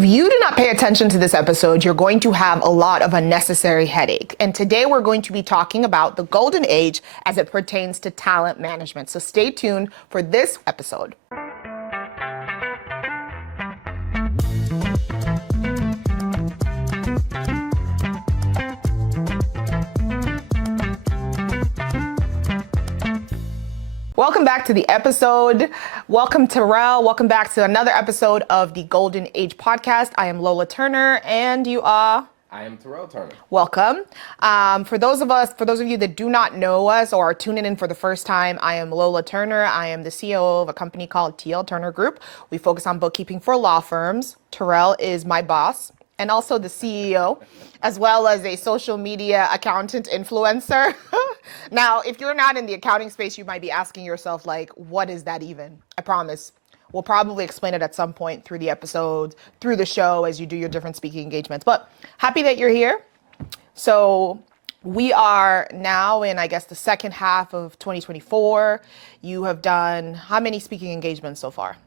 If you do not pay attention to this episode, you're going to have a lot of unnecessary headache. And today we're going to be talking about the golden age as it pertains to talent management. So stay tuned for this episode. Welcome back to the episode. Welcome, Terrell. Welcome back to another episode of the Golden Age podcast. I am Lola Turner, and you are? I am Terrell Turner. Welcome. For those of you that do not know us or are tuning in for the first time, I am Lola Turner. I am the CEO of a company called TL Turner Group. We focus on bookkeeping for law firms. Terrell is my boss and also the CEO, as well as a social media accountant influencer. Now, if you're not in the accounting space, you might be asking yourself, like, what is that even? I promise. We'll probably explain it at some point through the episodes, through the show, as you do your different speaking engagements. But happy that you're here. So we are now in, I guess, the second half of 2024. You have done how many speaking engagements so far?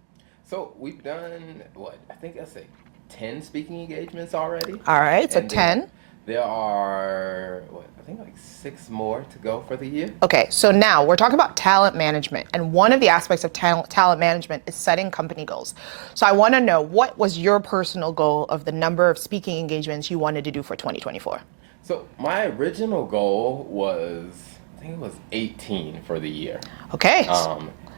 So we've done, I think I say 10 speaking engagements already. All right, so And 10. There are, I think like 6 more to go for the year. Okay, so now we're talking about talent management, and one of the aspects of talent management is setting company goals. So I want to know, what was your personal goal of the number of speaking engagements you wanted to do for 2024? So my original goal was, I think it was 18 for the year. Okay.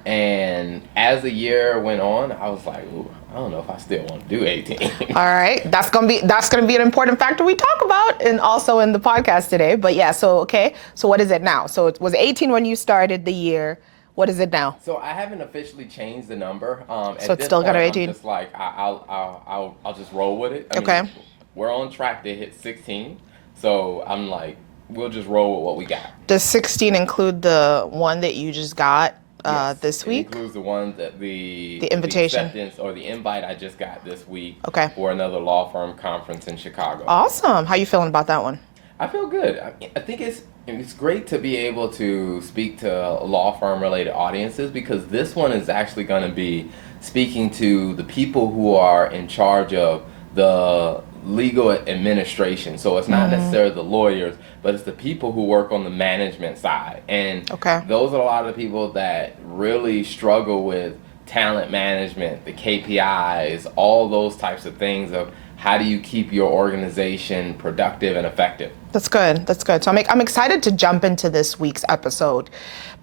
And as the year went on, I was like, ooh, I don't know if I still want to do 18. All right, that's gonna be an important factor we talk about, and also in the podcast today. But yeah, so okay, so what is it now? So it was 18 when you started the year. What is it now? So I haven't officially changed the number. So it's still kind of 18. I'm just like I'll just roll with it. I mean, we're on track to hit 16, so I'm like, we'll just roll with what we got. Does 16 include the one that you just got? Yes, this week? It includes the one that the invitation, the acceptance or the invite I just got this week. Okay. For another law firm conference in Chicago. Awesome. How you feeling about that one? I feel good. I think it's great to be able to speak to law firm related audiences, because this one is actually going to be speaking to the people who are in charge of the legal administration. So it's not necessarily the lawyers, but it's the people who work on the management side. And those are a lot of the people that really struggle with talent management, the KPIs, all those types of things of how do you keep your organization productive and effective. That's good. That's good. So I'm excited to jump into this week's episode,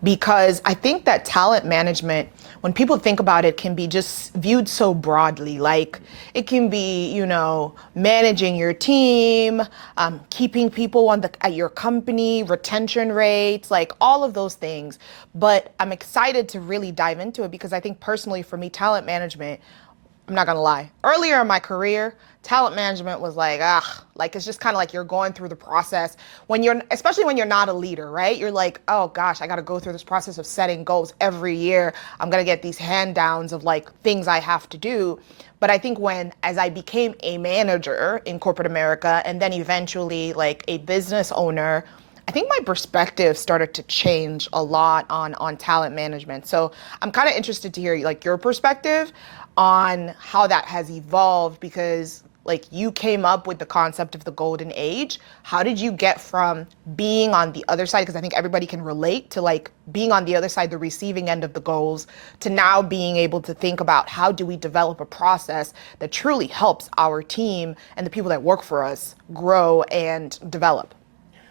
because I think that talent management, when people think about it, can be just viewed so broadly. Like, it can be, managing your team, keeping people at your company, retention rates, like all of those things. But I'm excited to really dive into it, because I think personally for me, talent management, I'm not gonna lie, earlier in my career, talent management was like, it's just kind of like you're going through the process especially when you're not a leader, right? You're like, oh gosh, I got to go through this process of setting goals every year. I'm going to get these hand downs of like things I have to do. But I think as I became a manager in corporate America, and then eventually like a business owner, I think my perspective started to change a lot on talent management. So I'm kind of interested to hear like your perspective on how that has evolved, because like you came up with the concept of the golden age. How did you get from being on the other side, because I think everybody can relate to like being on the other side, the receiving end of the goals, to now being able to think about how do we develop a process that truly helps our team and the people that work for us grow and develop?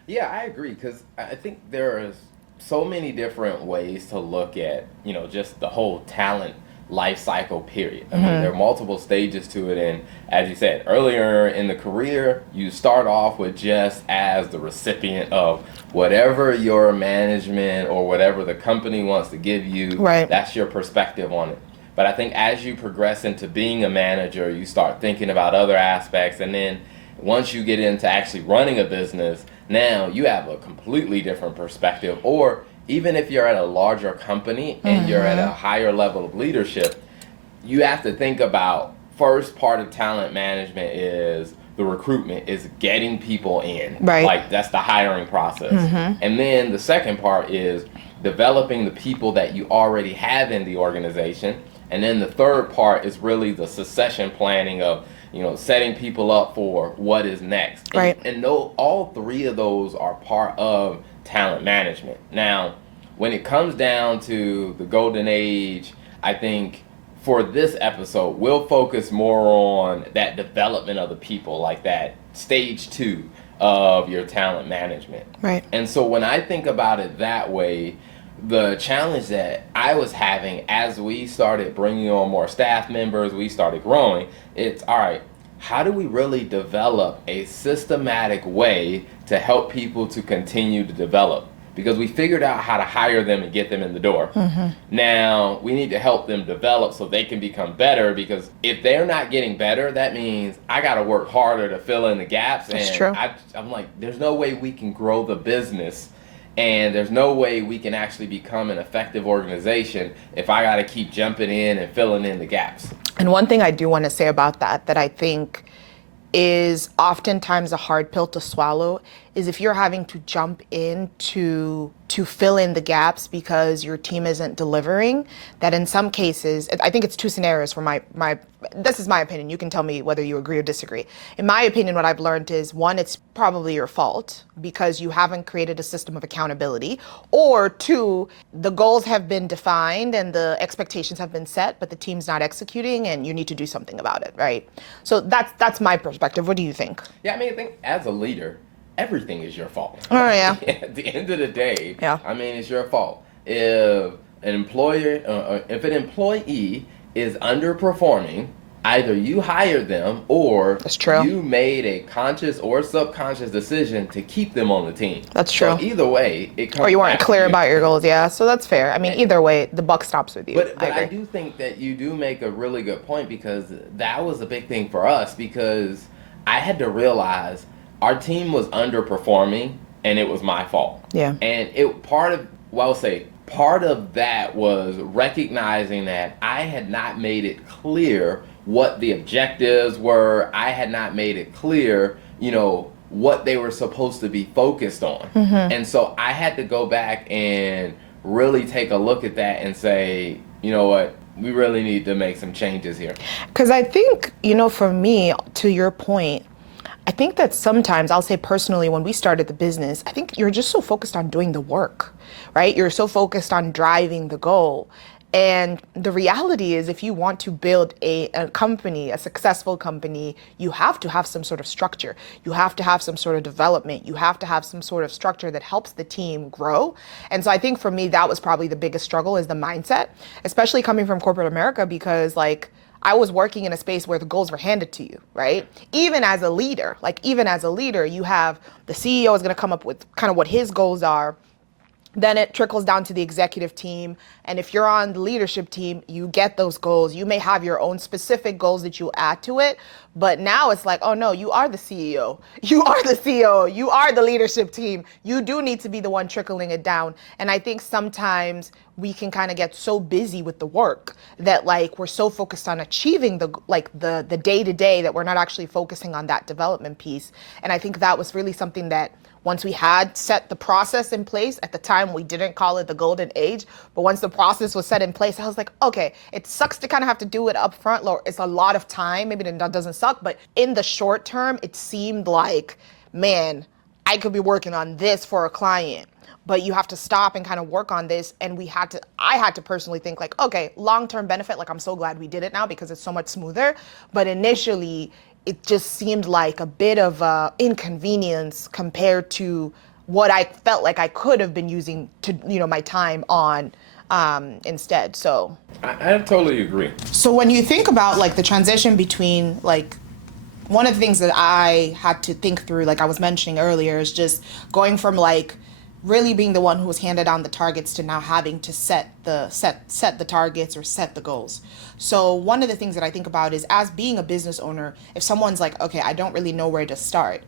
Yeah, I agree, because I think there are so many different ways to look at, just the whole talent life cycle period. I mean, there are multiple stages to it, and as you said, earlier in the career, you start off with just as the recipient of whatever your management or whatever the company wants to give you. Right. That's your perspective on it. But I think as you progress into being a manager, you start thinking about other aspects, and then once you get into actually running a business, now you have a completely different perspective. Or even if you're at a larger company and you're at a higher level of leadership, you have to think about, first part of talent management is the recruitment, is getting people in. Right. Like, that's the hiring process. And then the second part is developing the people that you already have in the organization. And then the third part is really the succession planning of setting people up for what is next. Right. And no, all three of those are part of talent management. Now, when it comes down to the golden age, I think for this episode, we'll focus more on that development of the people, like that stage 2 of your talent management. Right. And so when I think about it that way, the challenge that I was having as we started bringing on more staff members, we started growing, it's all right, how do we really develop a systematic way to help people to continue to develop? Because we figured out how to hire them and get them in the door. Mm-hmm. Now, we need to help them develop so they can become better, because if they're not getting better, that means I got to work harder to fill in the gaps. That's and true. I'm like, there's no way we can grow the business, and there's no way we can actually become an effective organization if I got to keep jumping in and filling in the gaps. And one thing I do want to say about that I think is oftentimes a hard pill to swallow, is if you're having to jump in to fill in the gaps because your team isn't delivering, that in some cases, I think it's two scenarios for my this is my opinion. You can tell me whether you agree or disagree. In my opinion, what I've learned is, one, it's probably your fault because you haven't created a system of accountability, or two, the goals have been defined and the expectations have been set, but the team's not executing and you need to do something about it, right? So that's my perspective. What do you think? Yeah, I mean, I think as a leader, everything is your fault. Oh, yeah. At the end of the day, yeah. I mean, it's your fault. If an employee is underperforming, either you hired them or That's true. you made a conscious or subconscious decision to keep them on the team. That's true. So either way, it comes or you weren't back clear to you. about your goals. Yeah, so that's fair. I mean, either way, the buck stops with you. But I I agree. do think that you do make a really good point, because that was a big thing for us, because I had to realize our team was underperforming and it was my fault. Yeah. And part of that was recognizing that I had not made it clear what the objectives were. I had not made it clear, what they were supposed to be focused on. Mm-hmm. And so I had to go back and really take a look at that and say, you know what, we really need to make some changes here. Because I think, for me, to your point, I think that sometimes, I'll say personally, when we started the business, I think you're just so focused on doing the work, right? You're so focused on driving the goal. And the reality is, if you want to build a company, a successful company, you have to have some sort of structure. You have to have some sort of development. You have to have some sort of structure that helps the team grow. And so I think for me, that was probably the biggest struggle, is the mindset, especially coming from corporate America, because I was working in a space where the goals were handed to you, right? Even as a leader, you have the CEO is going to come up with kind of what his goals are. Then it trickles down to the executive team. And if you're on the leadership team, you get those goals. You may have your own specific goals that you add to it. But now it's like, oh no, you are the CEO. You are the CEO. You are the leadership team. You do need to be the one trickling it down. And I think sometimes we can kind of get so busy with the work that we're so focused on achieving the day-to-day that we're not actually focusing on that development piece. And I think that was really something that, once we had set the process in place, at the time we didn't call it the golden age, but once the process was set in place, I was like, okay, it sucks to kind of have to do it up front. It's a lot of time. Maybe that doesn't suck, but in the short term, it seemed like, man, I could be working on this for a client, but you have to stop and kind of work on this. And I had to personally think okay, long-term benefit, I'm so glad we did it now because it's so much smoother. But initially, it just seemed like a bit of inconvenience compared to what I felt like I could have been using to, my time on instead. So I totally agree. So when you think about the transition between one of the things that I had to think through, I was mentioning earlier, is just going from really being the one who was handed down the targets to now having to set the targets or set the goals. So one of the things that I think about is, as being a business owner, if someone's okay, I don't really know where to start,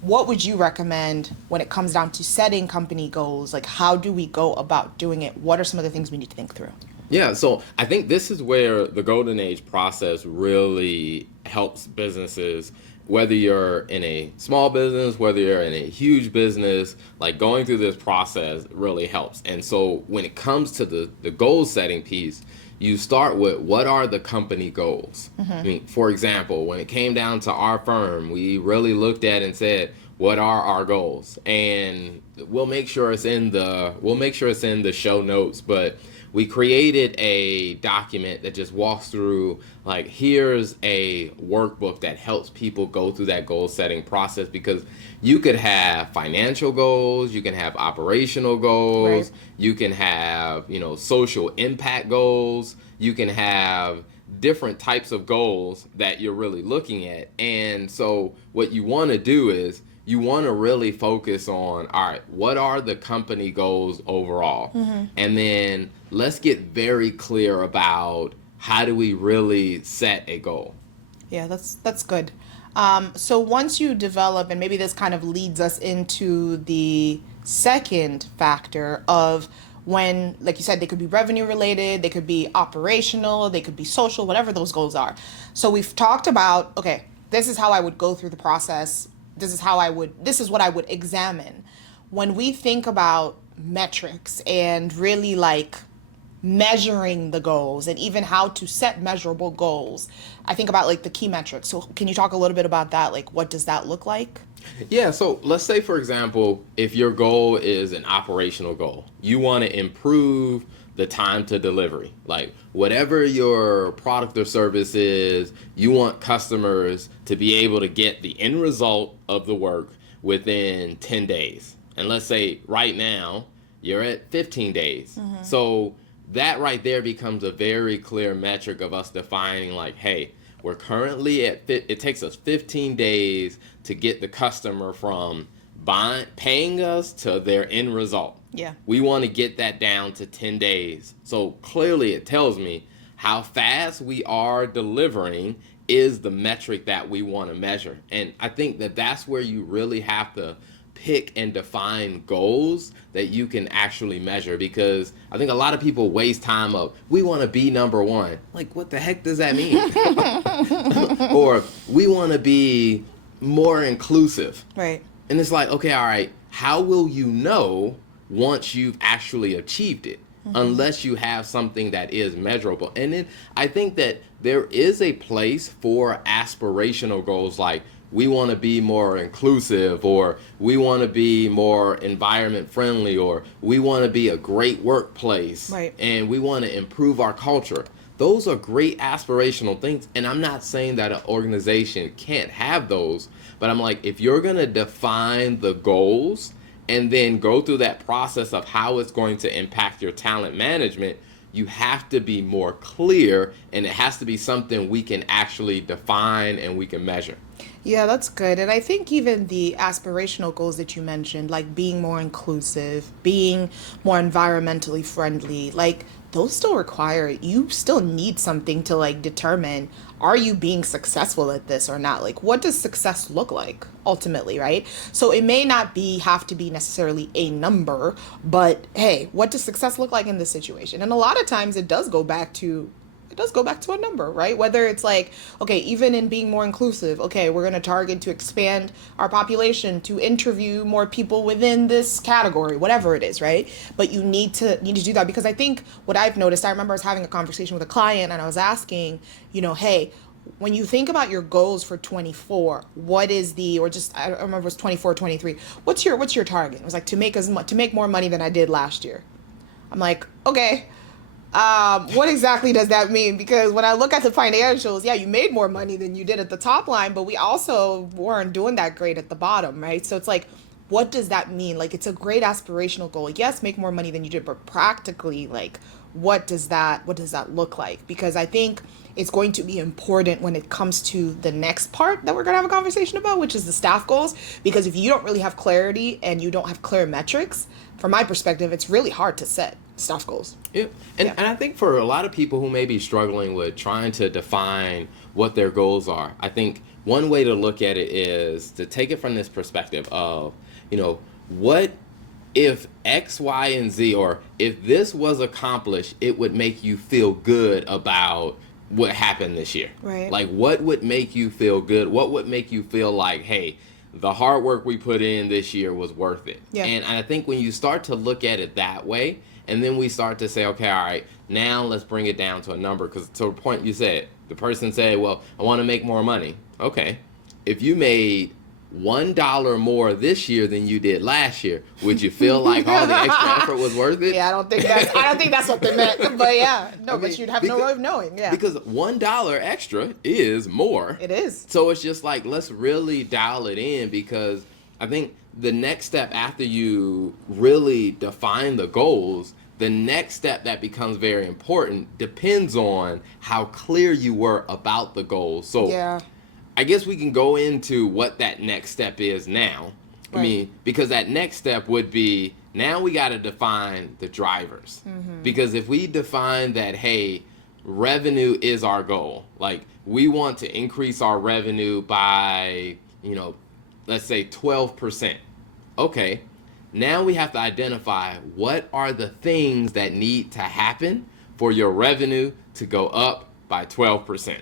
what would you recommend when it comes down to setting company goals? How do we go about doing it? What are some of the things we need to think through? Yeah, so I think this is where the golden age process really helps businesses, whether you're in a small business, whether you're in a huge business, like going through this process really helps. And so when it comes to the goal setting piece, you start with what are the company goals? I mean, for example, when it came down to our firm, we really looked at and said, what are our goals? And we'll make sure it's in the show notes, but we created a document that just walks through, like, here's a workbook that helps people go through that goal setting process, because you could have financial goals, you can have operational Right. goals, you can have, social impact goals, you can have different types of goals that you're really looking at. And so what you want to do is you want to really focus on, all right, what are the company goals overall? And then let's get very clear about how do we really set a goal. Yeah, that's good. So once you develop, and maybe this kind of leads us into the second factor of when, like you said, they could be revenue related, they could be operational, they could be social, whatever those goals are. So we've talked about, okay, this is how I would go through the process. This is what I would examine. When we think about metrics and really like measuring the goals and even how to set measurable goals, I think about like the key metrics. So can you talk a little bit about that? Like, what does that look like? Yeah, so let's say, for example, if your goal is an operational goal, you want to improve the time to delivery. Like, whatever your product or service is, you want customers to be able to get the end result of the work within 10 days. And let's say right now you're at 15 days. So that right there becomes a very clear metric of us defining, like, hey, we're currently it takes us 15 days to get the customer from paying us to their end result. Yeah. We want to get that down to 10 days. So clearly it tells me how fast we are delivering is the metric that we want to measure. And I think that that's where you really have to pick and define goals that you can actually measure, because I think a lot of people waste time of, we want to be number one. Like, what the heck does that mean? Or we want to be more inclusive. Right. And it's like, okay, all right, how will you know once you've actually achieved it? Unless you have something that is measurable. And then I think that there is a place for aspirational goals, like we want to be more inclusive, or we want to be more environment friendly, or we want to be a great workplace, Right. and we want to improve our culture. Those are great aspirational things, and I'm not saying that an organization can't have those, but I'm like, if you're going to define the goals and then go through that process of how it's going to impact your talent management, you have to be more clear, and it has to be something we can actually define and we can measure. Yeah, that's good. And I think even the aspirational goals that you mentioned, like being more inclusive, being more environmentally friendly, like those still require, you still need something to like determine, are you being successful at this or not? Like, what does success look like ultimately, right? So it may not have to be necessarily a number, but hey, what does success look like in this situation? And a lot of times it does go back to a number, right? Whether it's like, okay, even in being more inclusive, okay, we're going to target to expand our population, to interview more people within this category, whatever it is, right? But you need to do that, because I think what I've noticed, I remember I was having a conversation with a client and I was asking, hey, when you think about your goals for 24, what is I don't remember if it was 24, 23. What's your target? It was like to make more money than I did last year. I'm like, okay. What exactly does that mean? Because when I look at the financials, yeah, you made more money than you did at the top line, but we also weren't doing that great at the bottom, right? So it's like, what does that mean? Like, it's a great aspirational goal. Yes, make more money than you did, but practically, like, what does that look like? Because I think it's going to be important when it comes to the next part that we're going to have a conversation about, which is the staff goals. Because if you don't really have clarity and you don't have clear metrics, from my perspective, it's really hard to set staff goals. Yeah. And I think for a lot of people who may be struggling with trying to define what their goals are, I think one way to look at it is to take it from this perspective of, what if X, Y, and Z, or if this was accomplished, it would make you feel good about what happened this year. Right. Like, what would make you feel good? What would make you feel like, hey, the hard work we put in this year was worth it? Yeah. And I think when you start to look at it that way, and then we start to say, okay, all right, now let's bring it down to a number. Because to the point you said, the person said, well, I want to make more money. Okay. If you made $1 more this year than you did last year, would you feel like all the extra effort was worth it? Yeah, I don't think that's what they meant. But yeah, no, but you'd have no way of knowing. Yeah. Because $1 extra is more. It is. So it's just like, let's really dial it in, because I think the next step after you really define the goals, the next step that becomes very important depends on how clear you were about the goals. So yeah. I guess we can go into what that next step is now. Right. I mean, because that next step would be, now we got to define the drivers. Mm-hmm. Because if we define that, hey, revenue is our goal, like we want to increase our revenue by, let's say 12%. Okay, now we have to identify what are the things that need to happen for your revenue to go up by 12%.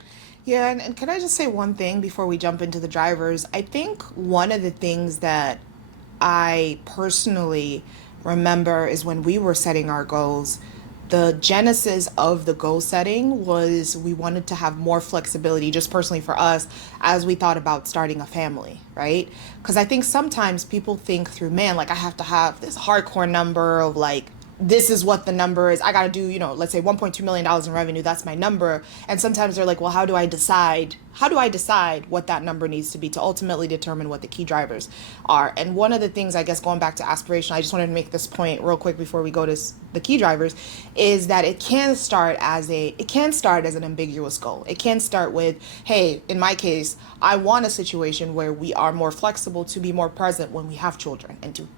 Yeah, and can I just say one thing before we jump into the drivers? I think one of the things that I personally remember is when we were setting our goals, the genesis of the goal setting was we wanted to have more flexibility, just personally for us, as we thought about starting a family, right? Because I think sometimes people think through, man, like I have to have this hardcore number of like, this is what the number is. I got to do, let's say $1.2 million in revenue. That's my number. And sometimes they're like, well, how do I decide what that number needs to be to ultimately determine what the key drivers are? And one of the things, I guess, going back to aspiration, I just wanted to make this point real quick before we go to the key drivers, is that it can start as an ambiguous goal. It can start with, hey, in my case, I want a situation where we are more flexible to be more present when we have children, and to,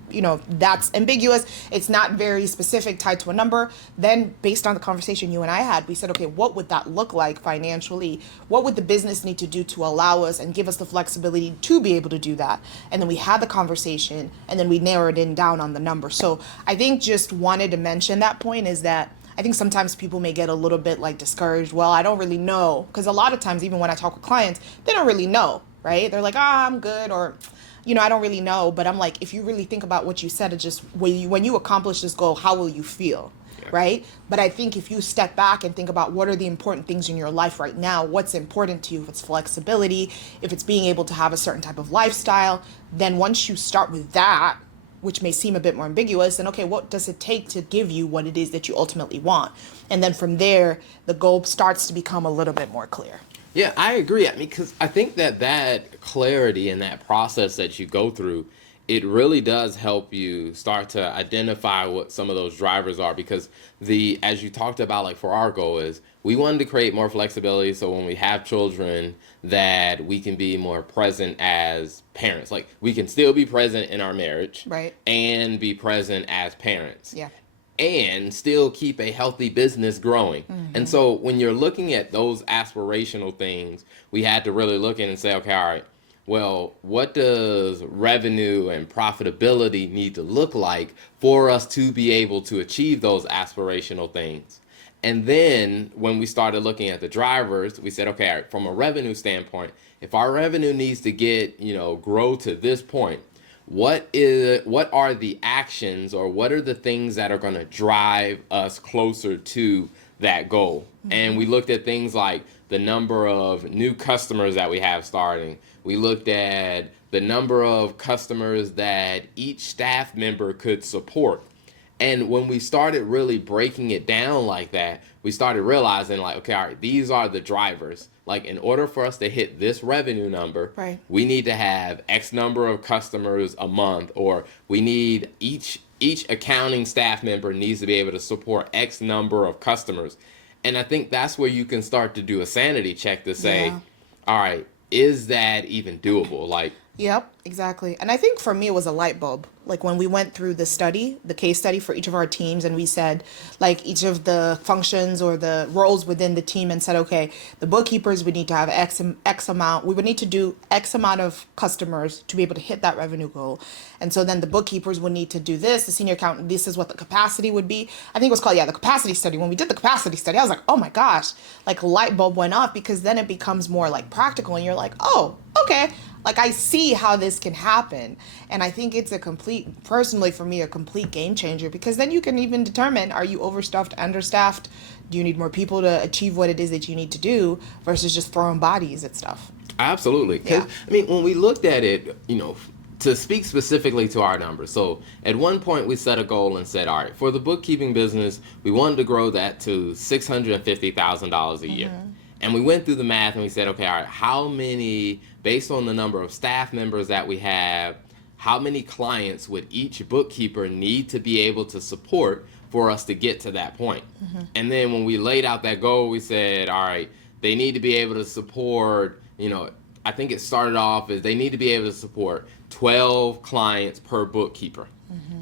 that's ambiguous. It's not very specific, tied to a number. Then based on the conversation you and I had, we said, okay, what would that look like financially? What would the business need to do to allow us and give us the flexibility to be able to do that? And then we had the conversation, and then we narrowed it down on the number. So I think just wanted to mention that point, is that I think sometimes people may get a little bit like discouraged. Well, I don't really know. Because a lot of times, even when I talk with clients, they don't really know, right? They're like, I'm good, or, I don't really know. But I'm like, if you really think about what you said, it's just when you accomplish this goal, how will you feel? Yeah. Right? But I think if you step back and think about what are the important things in your life right now, what's important to you, if it's flexibility, if it's being able to have a certain type of lifestyle, then once you start with that, which may seem a bit more ambiguous, then okay, what does it take to give you what it is that you ultimately want? And then from there, the goal starts to become a little bit more clear. Yeah, I agree. I mean, because I think that clarity and that process that you go through, it really does help you start to identify what some of those drivers are. Because as you talked about, like for our goal is, we wanted to create more flexibility so when we have children that we can be more present as parents. Like we can still be present in our marriage, right, and be present as parents. Yeah. And still keep a healthy business growing. Mm-hmm. And so when you're looking at those aspirational things, we had to really look in and say, okay, all right, well, what does revenue and profitability need to look like for us to be able to achieve those aspirational things? And then when we started looking at the drivers, we said, okay, all right, from a revenue standpoint, if our revenue needs to grow to this point, what are the actions, or what are the things that are going to drive us closer to that goal? Mm-hmm. And we looked at things like the number of new customers that we have starting. We looked at the number of customers that each staff member could support. And when we started really breaking it down like that, we started realizing like, okay, all right, these are the drivers. Like in order for us to hit this revenue number, right, we need to have X number of customers a month, or we need each accounting staff member needs to be able to support X number of customers. And I think that's where you can start to do a sanity check to say, all right, is that even doable? Like, Yep, exactly. And I think for me, it was a light bulb. Like when we went through the study, the case study for each of our teams, and we said, like, each of the functions or the roles within the team, and said, okay, the bookkeepers would need to have X amount. We would need to do X amount of customers to be able to hit that revenue goal. And so then the bookkeepers would need to do this. The senior accountant, this is what the capacity would be. I think it was called, yeah, the capacity study. When we did the capacity study, I was like, oh my gosh, like light bulb went off, because then it becomes more like practical, and you're like, oh, okay, like I see how this can happen. And I think it's a complete, personally for me, a complete game changer, because then you can even determine, are you overstuffed, understaffed? Do you need more people to achieve what it is that you need to do, versus just throwing bodies at stuff? Absolutely. 'Cause, Yeah. I mean, when we looked at it, to speak specifically to our numbers. So at one point we set a goal and said, all right, for the bookkeeping business, we wanted to grow that to $650,000 a year. And we went through the math and we said, okay, all right, how many, based on the number of staff members that we have, how many clients would each bookkeeper need to be able to support for us to get to that point? And then when we laid out that goal, we said, all right, they need to be able to support, I think it started off as they need to be able to support 12 clients per bookkeeper.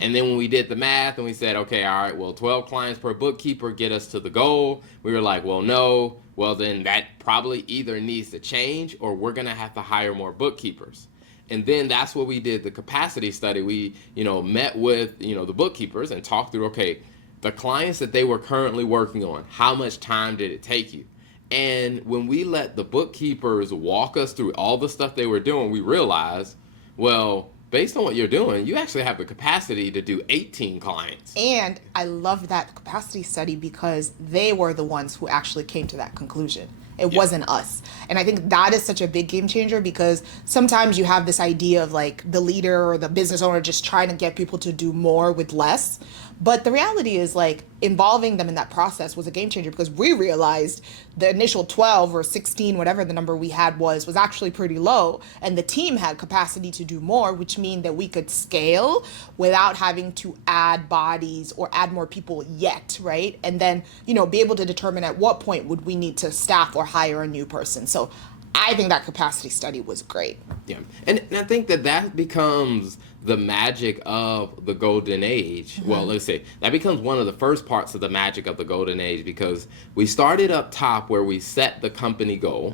And then when we did the math and we said, okay, all right, well, 12 clients per bookkeeper get us to the goal. We were like, well, no, well, then that probably either needs to change or we're going to have to hire more bookkeepers. And then that's what we did, the capacity study. We, met with, the bookkeepers and talked through, okay, the clients that they were currently working on, how much time did it take you? And when we let the bookkeepers walk us through all the stuff they were doing, we realized, well, based on what you're doing, you actually have the capacity to do 18 clients. And I love that capacity study because they were the ones who actually came to that conclusion. It wasn't us. And I think that is such a big game changer, because sometimes you have this idea of like the leader or the business owner just trying to get people to do more with less. But the reality is, like, involving them in that process was a game changer, because we realized the initial 12 or 16, whatever the number we had was actually pretty low. And the team had capacity to do more, which means that we could scale without having to add bodies or add more people yet, right? And then, be able to determine at what point would we need to staff or hire a new person. So I think that capacity study was great. Yeah. And I think that becomes the magic of the golden age. Well, let's say that becomes one of the first parts of the magic of the golden age, because we started up top where we set the company goal.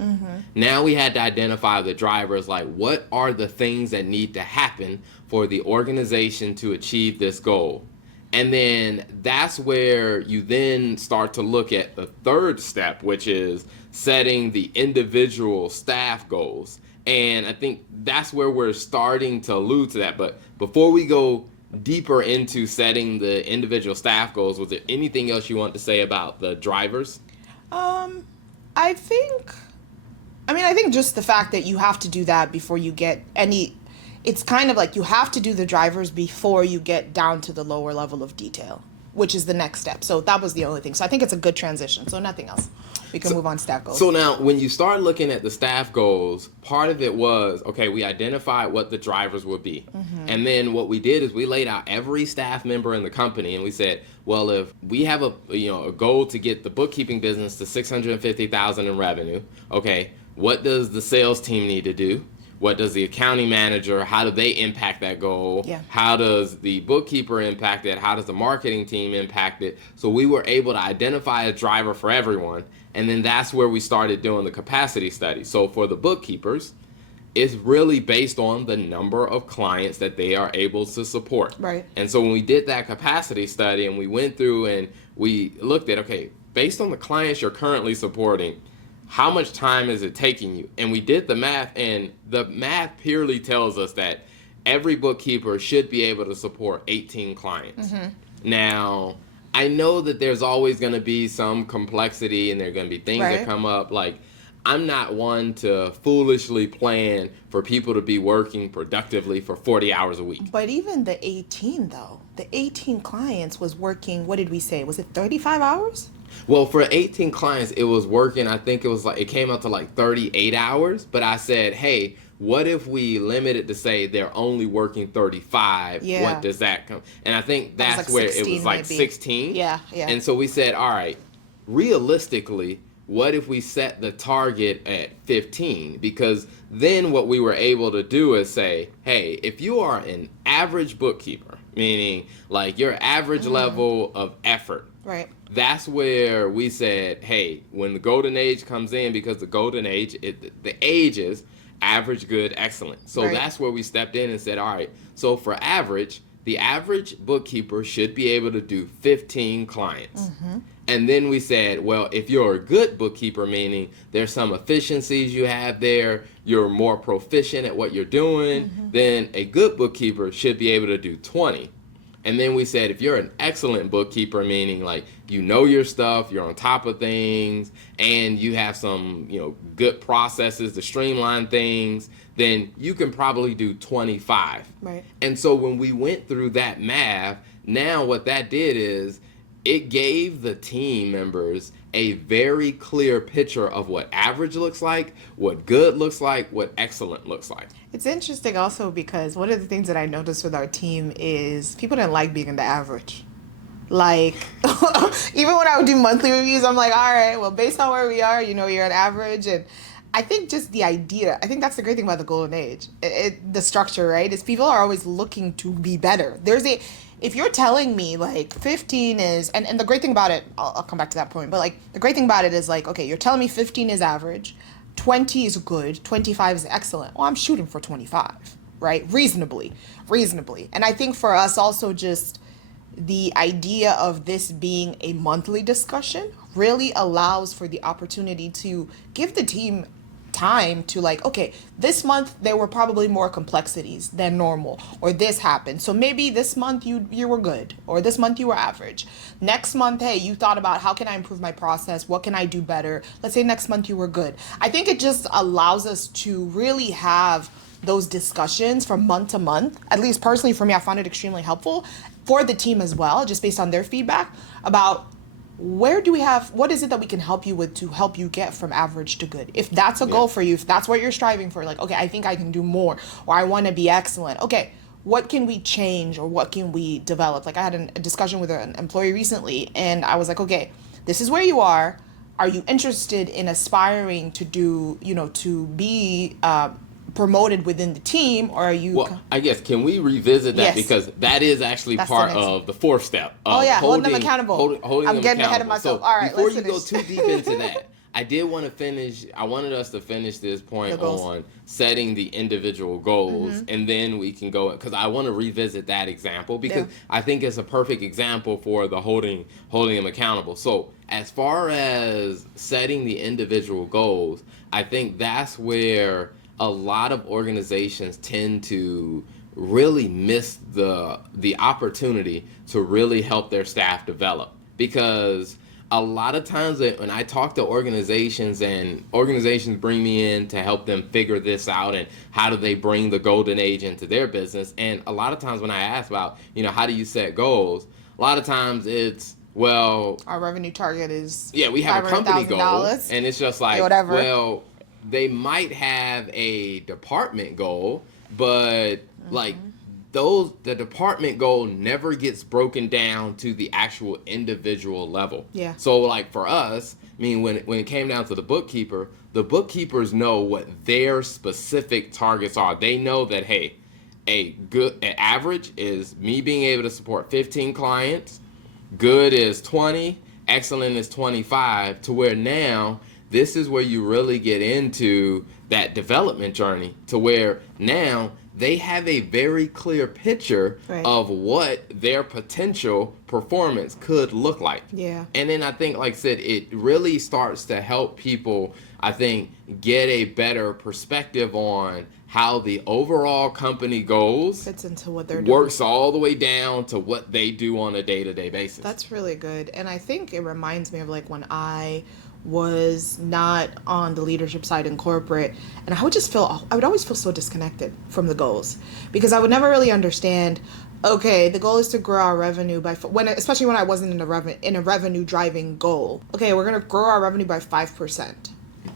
Now we had to identify the drivers, like what are the things that need to happen for the organization to achieve this goal. And then that's where you then start to look at the third step, which is setting the individual staff goals. And I think that's where we're starting to allude to that. But before we go deeper into setting the individual staff goals, was there anything else you want to say about the drivers? I think, I think just the fact that you have to do that before you get any, it's kind of like you have to do the drivers before you get down to the lower level of detail, which is the next step. So that was the only thing. So I think it's a good transition. So nothing else. We can move on to staff goals. So now when you start looking at the staff goals, part of it was, okay, we identified what the drivers would be. And then what we did is we laid out every staff member in the company and we said, well, if we have a goal to get the bookkeeping business to $650,000 in revenue, okay, what does the sales team need to do? What does the accounting manager, how do they impact that goal? Yeah. How does the bookkeeper impact it? How does the marketing team impact it? So we were able to identify a driver for everyone. And then that's where we started doing the capacity study. So for the bookkeepers, it's really based on the number of clients that they are able to support. Right. And so when we did that capacity study and we went through and we looked at, okay, based on the clients you're currently supporting, how much time is it taking you? And we did the math, and the math purely tells us that every bookkeeper should be able to support 18 clients. Now, I know that there's always going to be some complexity and there are going to be things that come up. Like, I'm not one to foolishly plan for people to be working productively for 40 hours a week. But even the 18, though, the 18 clients was working, what did we say? Was it 35 hours? Well, for 18 clients, it was working, I think it came out to like 38 hours. But I said, hey, what if we limit it to say they're only working 35? Yeah. What does that come? And I think that's like where it 16 was like maybe. 16. Yeah. And so we said, all right, realistically, what if we set the target at 15? Because then what we were able to do is say, hey, if you are an average bookkeeper, meaning like your average level of effort, Right. that's where we said, hey, when the golden age comes in, because the golden age, the age is average, good, excellent. So Right. that's where we stepped in and said, all right, so for average, the average bookkeeper should be able to do 15 clients. And then we said, well, if you're a good bookkeeper, meaning there's some efficiencies you have there, you're more proficient at what you're doing, then a good bookkeeper should be able to do 20. And then we said, if you're an excellent bookkeeper, meaning like you know your stuff, you're on top of things, and you have some, good processes to streamline things, then you can probably do 25. Right. And so when we went through that math, now what that did is it gave the team members a very clear picture of what average looks like, what good looks like, what excellent looks like. It's interesting also because one of the things that I noticed with our team is people didn't like being in the average. Like, even when I would do monthly reviews, I'm like, all right, well, based on where we are, you're an average. And I think just the idea, I think that's the great thing about the golden age. The structure, right, is people are always looking to be better. If you're telling me like 15 is, and the great thing about it, I'll come back to that point, but like the great thing about it is like, okay, you're telling me 15 is average, 20 is good, 25 is excellent. Well, I'm shooting for 25, right? Reasonably. And I think for us also just the idea of this being a monthly discussion really allows for the opportunity to give the team time to like, okay, this month there were probably more complexities than normal, or this happened, so maybe this month you were good, or this month you were average. Next month, hey, you thought about how can I improve my process, what can I do better. Let's say next month you were good. I think it just allows us to really have those discussions from month to month. At least personally for me, I found it extremely helpful for the team as well, just based on their feedback about what is it that we can help you with to help you get from average to good? If that's a goal for you, if that's what you're striving for, like, okay, I think I can do more, or I want to be excellent. Okay, what can we change, or what can we develop? Like I had a discussion with an employee recently, and I was like, okay, this is where you are. Are you interested in aspiring to do, to be promoted within the team, or are you? Well, I guess, can we revisit that? Yes. Because that is actually That's part the next of the fourth step. Of holding them accountable. Holding I'm them getting ahead of accountable. myself. All right, before let's you go finish. too deep into that, I wanted us to finish this point on setting the individual goals, and then we can go, because I want to revisit that example, because I think it's a perfect example for the holding them accountable. So as far as setting the individual goals, I think that's where a lot of organizations tend to really miss the opportunity to really help their staff develop. Because a lot of times when I talk to organizations, and organizations bring me in to help them figure this out and how do they bring the golden age into their business, and a lot of times when I ask about, how do you set goals, a lot of times it's, well, our revenue target is we have a company goal, $500,000, and it's just like, whatever. well, they might have a department goal, but like the department goal never gets broken down to the actual individual level. Yeah. So like for us, I mean, when it came down to the bookkeepers know what their specific targets are. They know that, hey, an average is me being able to support 15 clients, good is 20, excellent is 25, to where now this is where you really get into that development journey, to where now they have a very clear picture of what their potential performance could look like. Yeah. And then I think, like I said, it really starts to help people, I think, get a better perspective on how the overall company goals fits into what they're doing. Works all the way down to what they do on a day-to-day basis. That's really good. And I think it reminds me of like when I was not on the leadership side in corporate, and I would always feel so disconnected from the goals, because I would never really understand, okay, the goal is to grow our revenue by, especially when I wasn't in a revenue driving goal. Okay, we're going to grow our revenue by 5%.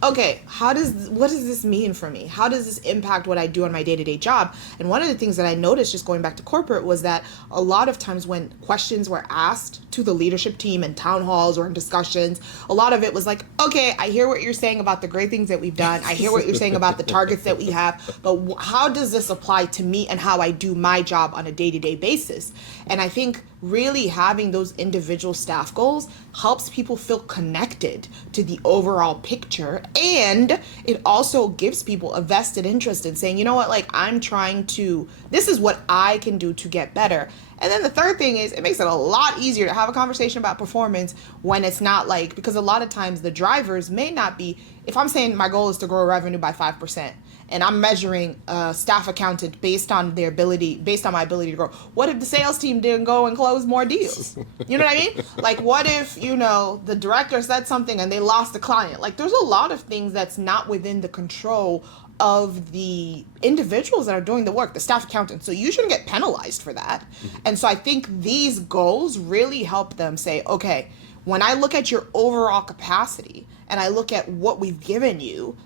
okay, what does this mean for me? How does this impact what I do on my day-to-day job? And one of the things that I noticed just going back to corporate was that a lot of times when questions were asked to the leadership team in town halls or in discussions, a lot of it was like, okay, I hear what you're saying about the great things that we've done. I hear what you're saying about the targets that we have, but how does this apply to me and how I do my job on a day-to-day basis? And I think really having those individual staff goals helps people feel connected to the overall picture, and it also gives people a vested interest in saying, you know what, like this is what I can do to get better. And then the third thing is it makes it a lot easier to have a conversation about performance when it's not like, because a lot of times the drivers may not be, if I'm saying my goal is to grow revenue by 5%, and I'm measuring a staff accountant based on my ability to grow. What if the sales team didn't go and close more deals? You know what I mean? Like, what if, the director said something and they lost a client? Like, there's a lot of things that's not within the control of the individuals that are doing the work, the staff accountant. So you shouldn't get penalized for that. And so I think these goals really help them say, okay, when I look at your overall capacity and I look at what we've given you,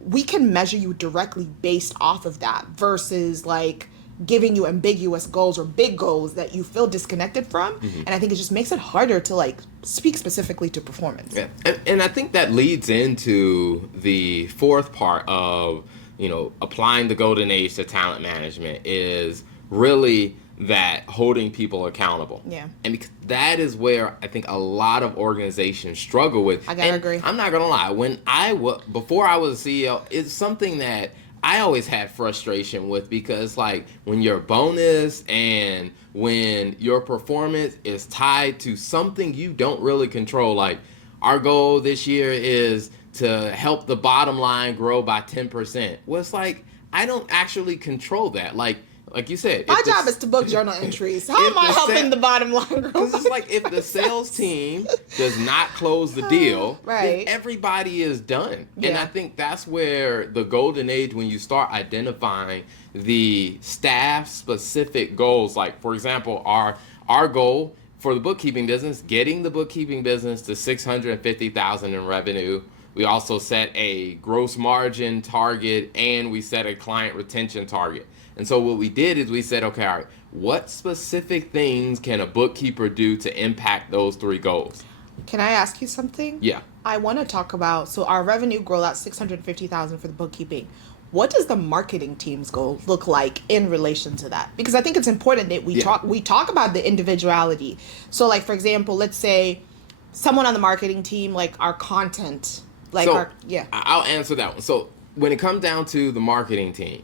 we can measure you directly based off of that versus like giving you ambiguous goals or big goals that you feel disconnected from. And I think it just makes it harder to like speak specifically to performance. Yeah. And I think that leads into the fourth part of, applying the golden age to talent management is really that holding people accountable. Yeah. And because that is where I think a lot of organizations struggle with. I gotta agree. I'm not gonna lie. Before I was a CEO, it's something that I always had frustration with, because like when your bonus and when your performance is tied to something you don't really control, like our goal this year is to help the bottom line grow by 10%. Well, it's like I don't actually control that. Like you said, my job is to book journal entries. How am I helping the bottom line grow? Because it's like if the sales team does not close the deal, right, then everybody is done. Yeah. And I think that's where the golden age, when you start identifying the staff-specific goals, like for example, our goal for the bookkeeping business, getting the bookkeeping business to $650,000 in revenue. We also set a gross margin target, and we set a client retention target. And so what we did is we said, okay, all right, what specific things can a bookkeeper do to impact those three goals? Can I ask you something? Yeah. I want to talk about, so our revenue grew out $650,000 for the bookkeeping. What does the marketing team's goal look like in relation to that? Because I think it's important that we talk about the individuality. So like, for example, let's say someone on the marketing team, like our content, I'll answer that one. So when it comes down to the marketing team,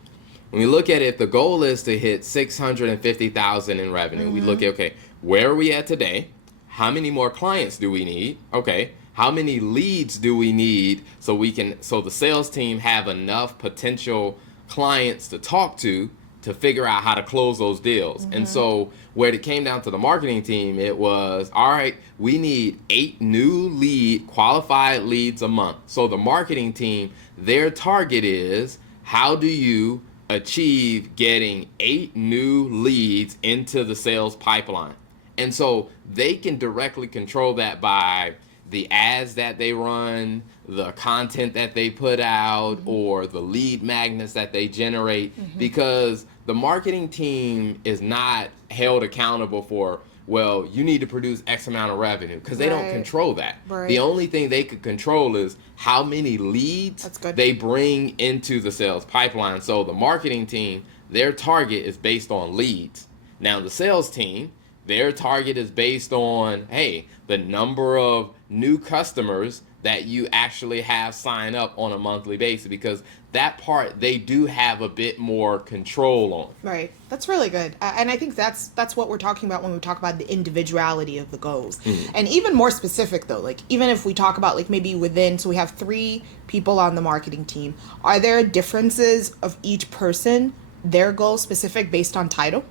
when we look at it, the goal is to hit $650,000 in revenue. We look at, okay, where are we at today? How many more clients do we need? Okay, how many leads do we need so the sales team have enough potential clients to talk to figure out how to close those deals. And so where it came down to the marketing team, it was, all right, we need 8 new qualified leads a month. So the marketing team, their target is, how do you achieve getting 8 new leads into the sales pipeline? And so they can directly control that by the ads that they run, the content that they put out, or the lead magnets that they generate, because the marketing team is not held accountable for, well, you need to produce X amount of revenue, because they don't control that. Right. The only thing they could control is how many leads they bring into the sales pipeline. So the marketing team, their target is based on leads. Now the sales team, their target is based on, hey, the number of new customers that you actually have sign up on a monthly basis, because that part they do have a bit more control on. Right. That's really good. And I think that's what we're talking about when we talk about the individuality of the goals. And even more specific though, like even if we talk about like maybe within, so we have 3 people on the marketing team, are there differences of each person, their goal specific based on title?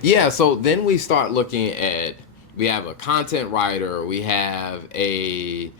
Yeah, so then we start looking at, we have a content writer, we have a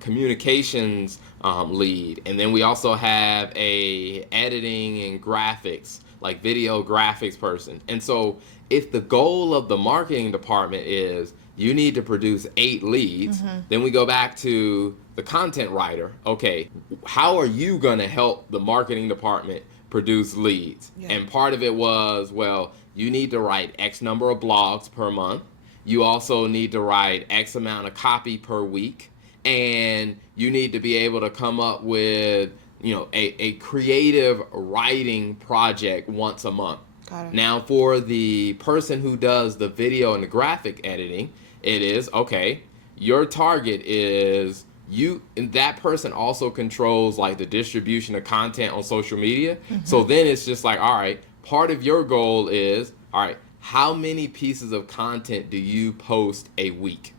communications lead, and then we also have a editing and graphics, like video graphics person. And so if the goal of the marketing department is, you need to produce 8 leads. Then we go back to the content writer. Okay, how are you going to help the marketing department produce leads? Yeah. And part of it was, well, you need to write X number of blogs per month. You also need to write X amount of copy per week. And you need to be able to come up with, a creative writing project once a month. Got it. Now, for the person who does the video and the graphic editing, it is, okay, your target is you, and that person also controls like the distribution of content on social media. So then it's just like, all right, part of your goal is, all right, how many pieces of content do you post a week?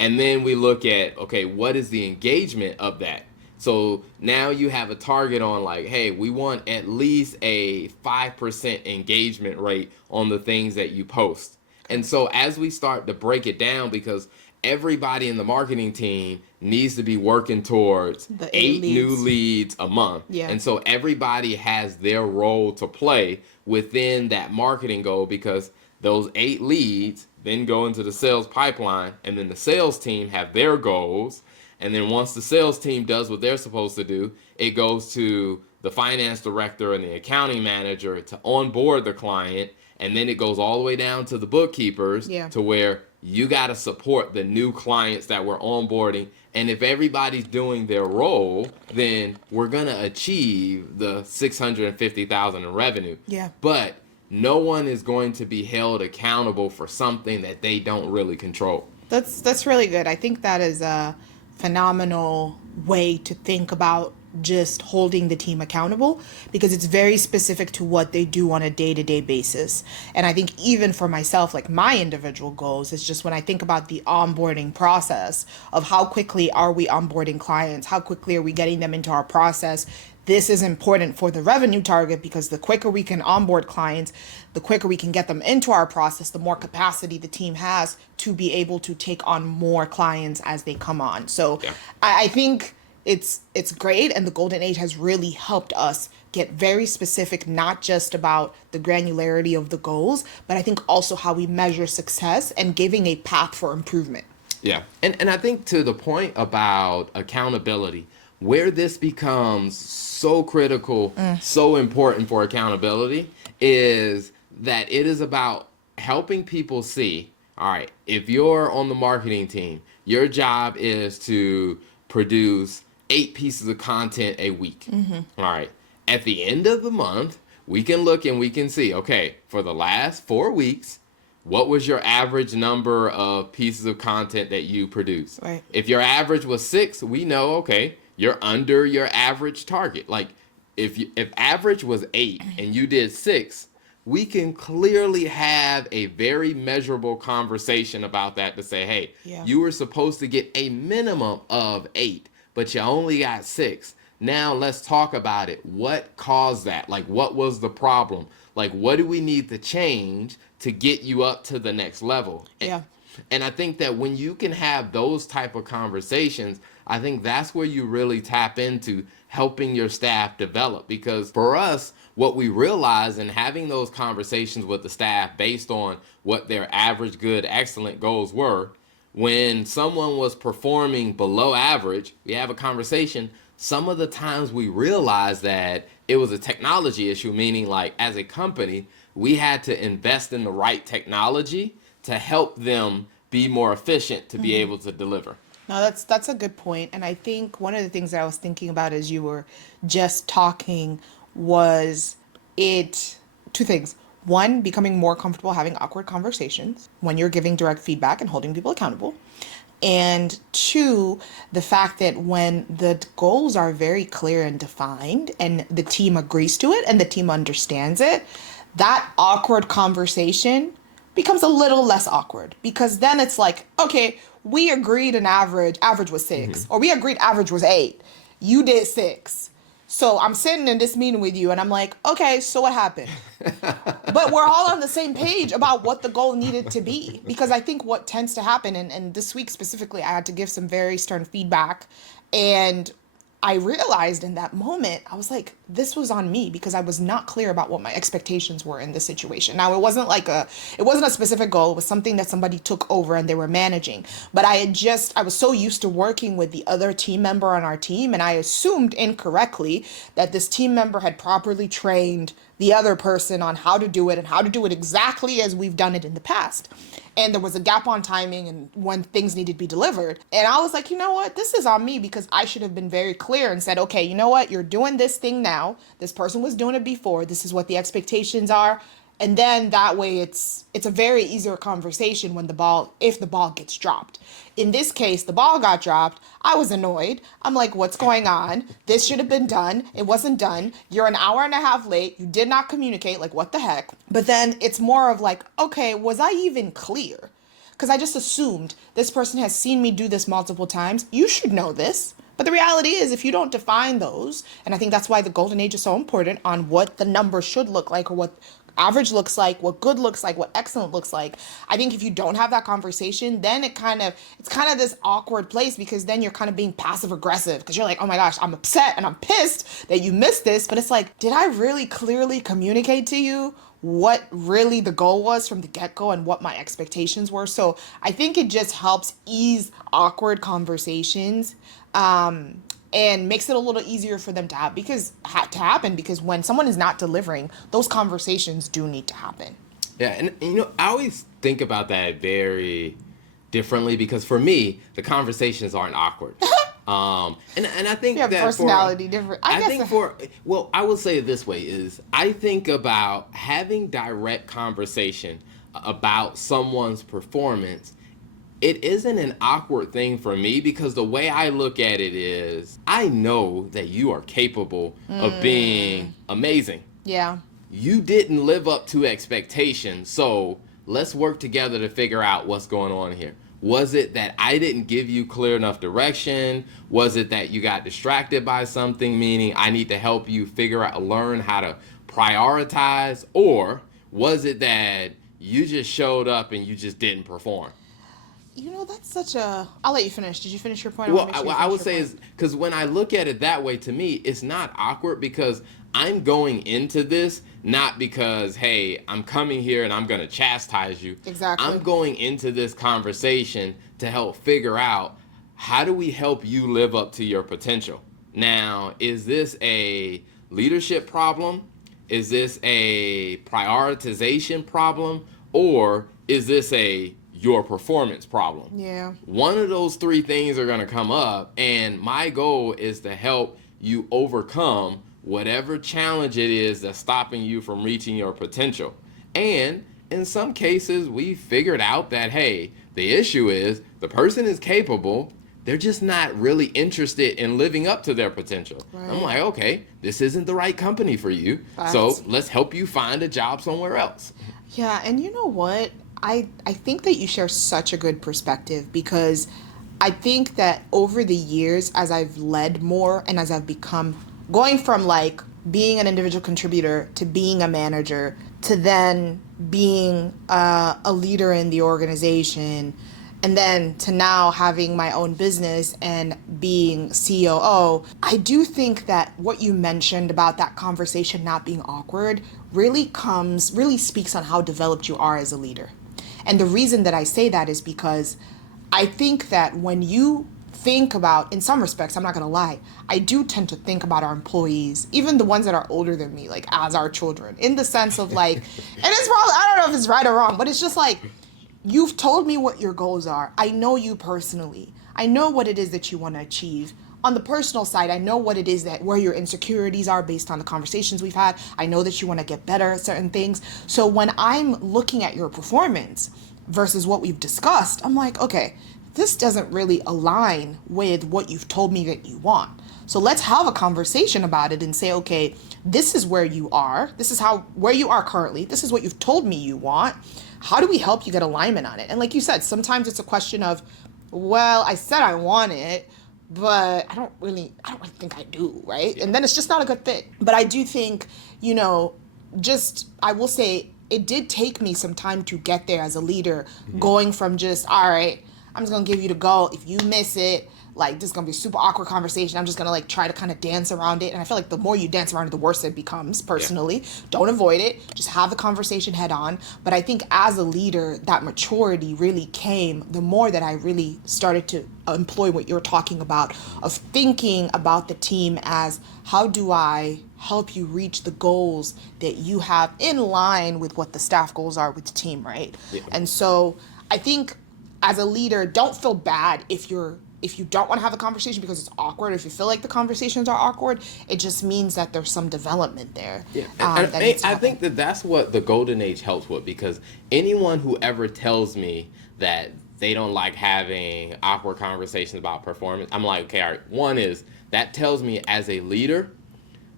And then we look at, okay, what is the engagement of that? So now you have a target on like, hey, we want at least a 5% engagement rate on the things that you post. And so as we start to break it down, because everybody in the marketing team needs to be working towards The 8 new leads. leads a month. Yeah. And so everybody has their role to play within that marketing goal, because those 8 leads then go into the sales pipeline, and then the sales team have their goals. And then once the sales team does what they're supposed to do, it goes to the finance director and the accounting manager to onboard the client. And then it goes all the way down to the bookkeepers to where you got to support the new clients that we're onboarding. And if everybody's doing their role, then we're going to achieve the $650,000 in revenue. Yeah. But no one is going to be held accountable for something that they don't really control. That's really good. I think that is a phenomenal way to think about just holding the team accountable, because it's very specific to what they do on a day-to-day basis. And I think even for myself, like my individual goals, it's just when I think about the onboarding process of how quickly are we onboarding clients, how quickly are we getting them into our process. This is important for the revenue target, because the quicker we can onboard clients, the quicker we can get them into our process, the more capacity the team has to be able to take on more clients as they come on. So I think it's great, and the Golden Age has really helped us get very specific, not just about the granularity of the goals, but I think also how we measure success and giving a path for improvement. Yeah. And I think to the point about accountability, where this becomes so critical, so important for accountability, is that it is about helping people see, all right, if you're on the marketing team, your job is to produce 8 pieces of content a week. All right. At the end of the month, we can look and we can see, okay, for the last 4 weeks, what was your average number of pieces of content that you produced? Right. If your average was 6, we know, okay, you're under your average target. Like if average was 8 and you did 6, we can clearly have a very measurable conversation about that to say, hey, you were supposed to get a minimum of 8, but you only got 6. Now let's talk about it. What caused that? Like, what was the problem? Like, what do we need to change to get you up to the next level? And I think that when you can have those type of conversations, I think that's where you really tap into helping your staff develop. Because for us, what we realize in having those conversations with the staff based on what their average, good, excellent goals were, when someone was performing below average, we have a conversation. Some of the times we realized that it was a technology issue, meaning like as a company, we had to invest in the right technology to help them be more efficient to be able to deliver. No, that's a good point. And I think one of the things that I was thinking about as you were just talking was two things. One, becoming more comfortable having awkward conversations when you're giving direct feedback and holding people accountable. And 2, the fact that when the goals are very clear and defined and the team agrees to it and the team understands it, that awkward conversation becomes a little less awkward, because then it's like, okay, we agreed an average was 6, or we agreed average was 8. You did 6. So I'm sitting in this meeting with you and I'm like, okay, so what happened? But we're all on the same page about what the goal needed to be. Because I think what tends to happen, and this week specifically, I had to give some very stern feedback. And I realized in that moment, I was like, this was on me because I was not clear about what my expectations were in this situation. Now, it wasn't a specific goal. It was something that somebody took over and they were managing. But I was so used to working with the other team member on our team, and I assumed incorrectly that this team member had properly trained the other person on how to do it and how to do it exactly as we've done it in the past. And there was a gap on timing and when things needed to be delivered. And I was like, you know what? This is on me because I should have been very clear and said, okay, you know what? You're doing this thing now. This person was doing it before. This is what the expectations are. And then that way it's a very easier conversation if the ball gets dropped. In this case, the ball got dropped. I was annoyed. I'm like, what's going on? This should have been done. It wasn't done. You're an hour and a half late. You did not communicate. Like, what the heck? But then it's more of like, okay, was I even clear? Because I just assumed this person has seen me do this multiple times. You should know this. But the reality is, if you don't define those, and I think that's why the golden age is so important on what the number should look like or what average looks like, what good looks like, what excellent looks like. I think if you don't have that conversation, then it's kind of this awkward place because then you're kind of being passive aggressive because you're like, oh my gosh, I'm upset and I'm pissed that you missed this. But it's like, did I really clearly communicate to you what really the goal was from the get-go and what my expectations were? So I think it just helps ease awkward conversations. And makes it a little easier for them to happen because when someone is not delivering, those conversations do need to happen. Yeah, and I always think about that very differently because for me, the conversations aren't awkward. And I think you have that personality different. I will say it this way is I think about having direct conversation about someone's performance. It isn't an awkward thing for me because the way I look at it is I know that you are capable of being amazing. Yeah. You didn't live up to expectations, so let's work together to figure out what's going on here. Was it that I didn't give you clear enough direction? Was it that you got distracted by something, meaning I need to help you learn how to prioritize? Or was it that you just showed up and you just didn't perform? That's I'll let you finish. Did you finish your point? Well, I would say is because when I look at it that way, to me, it's not awkward because I'm going into this not because, hey, I'm coming here and I'm going to chastise you. Exactly. I'm going into this conversation to help figure out how do we help you live up to your potential. Now, is this a leadership problem? Is this a prioritization problem? Or is this your performance problem? Yeah. One of those three things are going to come up, and my goal is to help you overcome whatever challenge it is that's stopping you from reaching your potential. And in some cases, we figured out that, hey, the issue is the person is capable, they're just not really interested in living up to their potential. Right. I'm like, okay, this isn't the right company for you, so let's help you find a job somewhere else. Yeah, and you know what? I think that you share such a good perspective because I think that over the years, as I've led more and as I've become going from like being an individual contributor to being a manager to then being a leader in the organization and then to now having my own business and being COO, I do think that what you mentioned about that conversation not being awkward really speaks on how developed you are as a leader. And the reason that I say that is because I think that when you think about, in some respects, I'm not going to lie, I do tend to think about our employees, even the ones that are older than me, like as our children, in the sense of like, and it's probably, I don't know if it's right or wrong, but it's just like, you've told me what your goals are. I know you personally. I know what it is that you want to achieve. On the personal side, I know what it is where your insecurities are based on the conversations we've had. I know that you want to get better at certain things. So when I'm looking at your performance versus what we've discussed, I'm like, okay, this doesn't really align with what you've told me that you want. So let's have a conversation about it and say, okay, this is where you are. This is where you are currently. This is what you've told me you want. How do we help you get alignment on it? And like you said, sometimes it's a question of, well, I said I want it, but I don't really think I do, right? Yeah. And then it's just not a good fit. But I do think, I will say it did take me some time to get there as a leader, going from just, all right, I'm just gonna give you the go. If you miss it, like this is gonna be a super awkward conversation. I'm just gonna like try to kind of dance around it. And I feel like the more you dance around it, the worse it becomes personally. Don't avoid it. Just have the conversation head on. But I think as a leader, that maturity really came the more that I really started to employ what you're talking about of thinking about the team as how do I help you reach the goals that you have in line with what the staff goals are with the team, right? Yeah. And so I think as a leader, don't feel bad if you don't want to have the conversation because it's awkward. If you feel like the conversations are awkward, it just means that there's some development there. Yeah, I think that that's what the golden age helps with, because anyone who ever tells me that they don't like having awkward conversations about performance, I'm like, okay, all right. One is that tells me as a leader,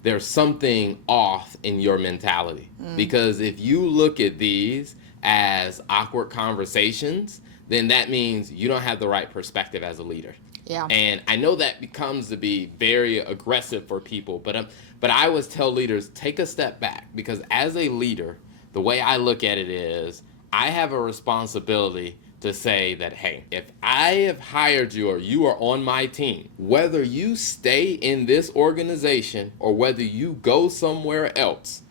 there's something off in your mentality. Because if you look at these as awkward conversations, then that means you don't have the right perspective as a leader. Yeah. And I know that becomes to be very aggressive for people, but I always tell leaders, take a step back, because as a leader, the way I look at it is I have a responsibility to say that, hey, if I have hired you or you are on my team, whether you stay in this organization or whether you go somewhere else,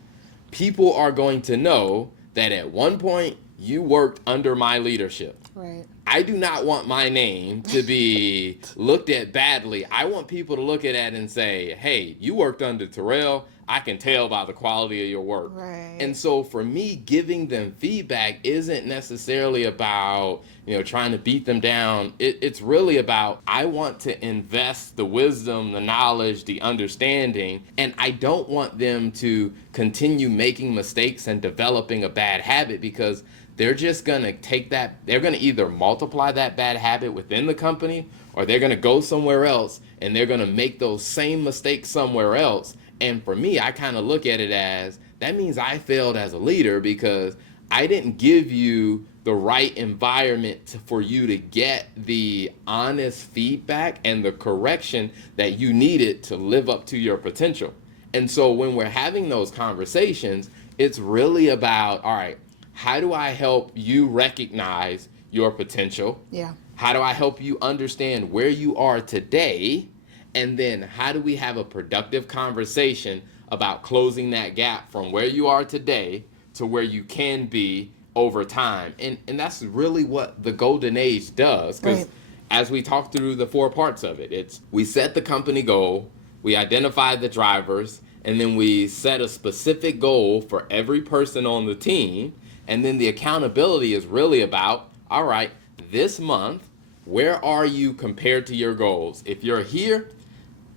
people are going to know that at one point you worked under my leadership. Right. I do not want my name to be looked at badly. I want people to look at it and say, hey, you worked under Terrell. I can tell by the quality of your work. Right. And so for me, giving them feedback isn't necessarily about, trying to beat them down. It's really about, I want to invest the wisdom, the knowledge, the understanding, and I don't want them to continue making mistakes and developing a bad habit, because they're just going to take that, they're going to either multiply that bad habit within the company, or they're going to go somewhere else and they're going to make those same mistakes somewhere else. And for me, I kind of look at it as, that means I failed as a leader because I didn't give you the right environment for you to get the honest feedback and the correction that you needed to live up to your potential. And so when we're having those conversations, it's really about, all right, how do I help you recognize your potential? Yeah. How do I help you understand where you are today? And then how do we have a productive conversation about closing that gap from where you are today to where you can be over time? And that's really what the golden age does. Because as we talk through the 4 parts of it, it's we set the company goal, we identify the drivers, and then we set a specific goal for every person on the team. And then the accountability is really about, all right, this month, where are you compared to your goals? If you're here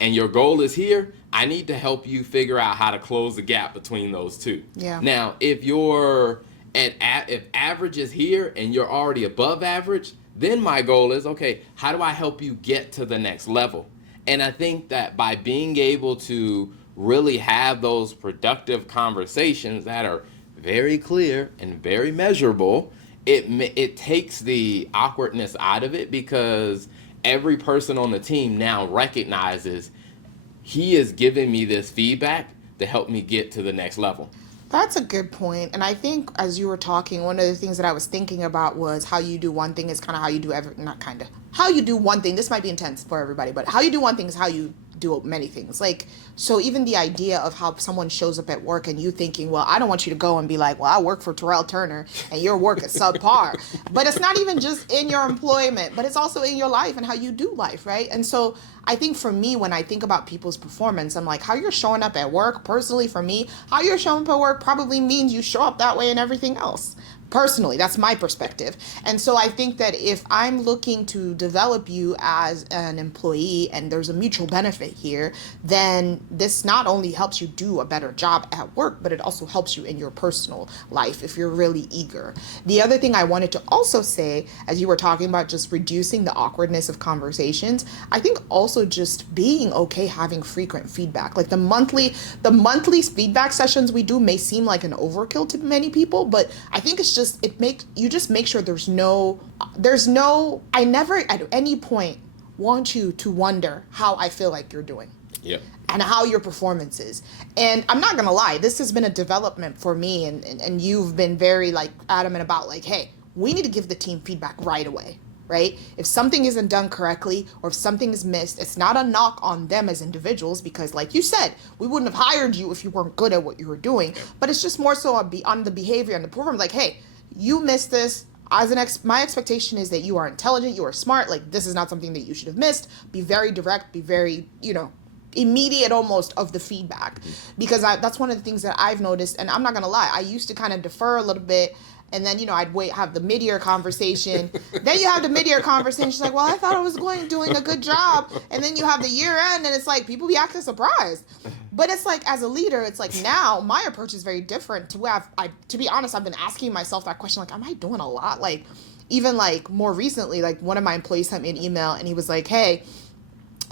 and your goal is here, I need to help you figure out how to close the gap between those two. Yeah. Now, if you're if average is here and you're already above average, then my goal is, okay, how do I help you get to the next level? And I think that by being able to really have those productive conversations that are very clear and very measurable, it takes the awkwardness out of it, because every person on the team now recognizes he is giving me this feedback to help me get to the next level. That's a good point. And I think as you were talking, one of the things that I was thinking about was how you do one thing is kind of how you do how you do one thing. This might be intense for everybody, but how you do one thing is how you do many things. Like, so even the idea of how someone shows up at work and you thinking, well, I don't want you to go and be like, well, I work for Terrell Turner and your work is subpar. But it's not even just in your employment, but it's also in your life and how you do life, right? And so I think for me, when I think about people's performance, I'm like, how you're showing up at work, personally for me, how you're showing up at work probably means you show up that way in everything else. Personally, that's my perspective. And so I think that if I'm looking to develop you as an employee and there's a mutual benefit here, then this not only helps you do a better job at work, but it also helps you in your personal life if you're really eager. The other thing I wanted to also say, as you were talking about just reducing the awkwardness of conversations, I think also just being okay having frequent feedback. Like the monthly feedback sessions we do may seem like an overkill to many people, but I think it's just you just make sure I never at any point want you to wonder how I feel like you're doing. Yep. And how your performance is. And I'm not gonna lie, this has been a development for me, and you've been very like adamant about like, hey, we need to give the team feedback right away. right? If something isn't done correctly or if something is missed, it's not a knock on them as individuals because, like you said, we wouldn't have hired you if you weren't good at what you were doing. But it's just more so on the behavior and the program. Like, hey, you missed this. My expectation is that you are intelligent, you are smart. Like, this is not something that you should have missed. Be very direct, be very, immediate almost of the feedback, because that's one of the things that I've noticed. And I'm not gonna lie, I used to kind of defer a little bit, and then I'd have the mid-year conversation. Then you have the mid-year conversation. She's like, well, I thought I was doing a good job. And then you have the year end, and it's like people be acting surprised. But it's like, as a leader, it's like now my approach is very different. To be honest, I've been asking myself that question, like, am I doing a lot? Like, even like more recently, like one of my employees sent me an email, and he was like, hey,